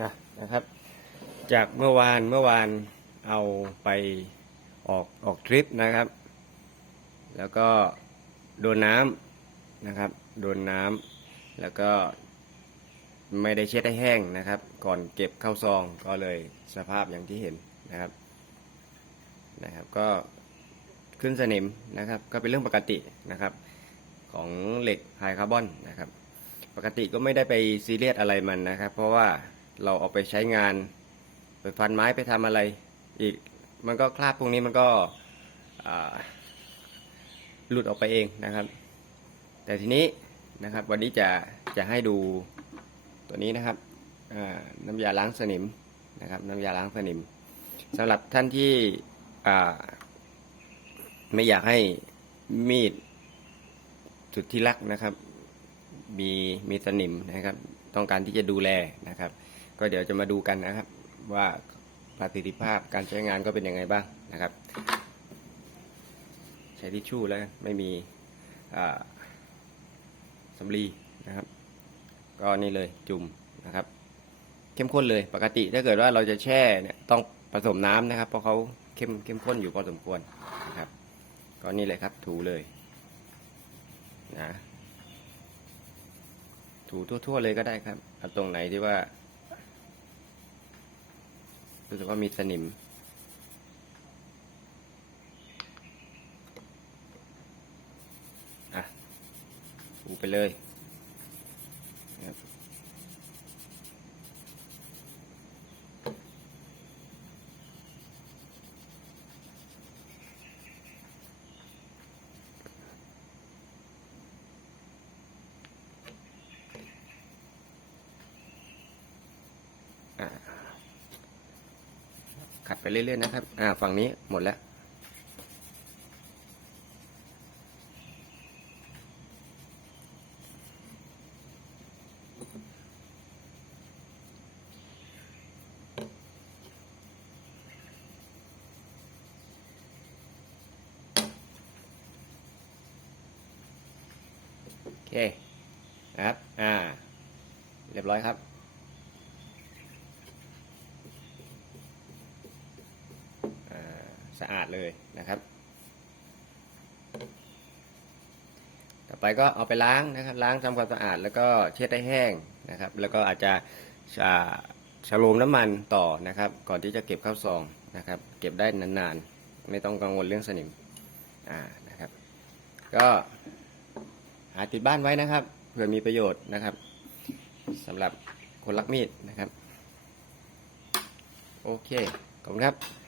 นะนะครับ จากเมื่อวานเมื่อวานเอาไปออกออกทริปนะครับ แล้วก็โดนน้ำนะครับ โดนน้ำแล้วก็ไม่ได้เช็ดให้แห้งนะครับ ก่อนเก็บเข้าซองก็เลยสภาพอย่างที่เห็นนะครับนะครับ ก็ขึ้นสนิมนะครับ ก็เป็นเรื่องปกตินะครับ ของเหล็กไฮคาร์บอนนะครับ ปกติก็ไม่ได้ไปซีเรียสอะไรมันนะครับ เพราะว่า เราเอาไปใช้งาน ไปฟันไม้ไปทำอะไรอีก มันก็คราบพวกนี้มันก็หลุดออกไปเองนะครับ แต่ทีนี้นะครับวันนี้จะจะให้ดูตัวนี้นะครับน้ำยาล้างสนิมนะครับน้ำยาล้างสนิมสำหรับท่านที่ไม่อยากให้มีดสุดที่รักนะครับ มีมีสนิมนะครับ ต้องการที่จะดูแลนะครับ ก็เดี๋ยวจะมาดูกันนะครับ ว่าประสิทธิภาพการใช้งานก็เป็นยังไงบ้างนะครับ ใช้ทิชชู่แล้วไม่มีสำลีนะครับ ก็นี่เลยจุ่มนะครับ เข้มข้นเลยปกติถ้าเกิดว่าเราจะแช่เนี่ยต้องผสมน้ำนะครับ เพราะเขาเข้มเข้มข้นอยู่พอสมควรนะครับ ก็นี่เลยครับ ถูเลยนะถูทั่วๆเลยก็ได้ครับเอาตรงไหนที่ว่า รู้สึกว่ามีสนิม อะถูไปเลยนะครับอะ ขัดไปเรื่อยๆนะครับ อ่า ฝั่งนี้หมดแล้วโอเคนะครับ อ่า เรียบร้อยครับ อ่า สะอาดเลยนะครับ ต่อไปก็เอาไปล้างนะครับ ล้างทำความสะอาดแล้วก็เช็ดให้แห้งนะครับ แล้วก็อาจจะชะโลมน้ำมันต่อนะครับ ก่อนที่จะเก็บเข้าซองนะครับ เก็บได้นานๆ ไม่ต้องกังวลเรื่องสนิมอ่านะครับ ก็หาติดบ้านไว้นะครับเผื่อมีประโยชน์นะครับสำหรับคนรักมีดนะครับ โอเค ขอบคุณครับ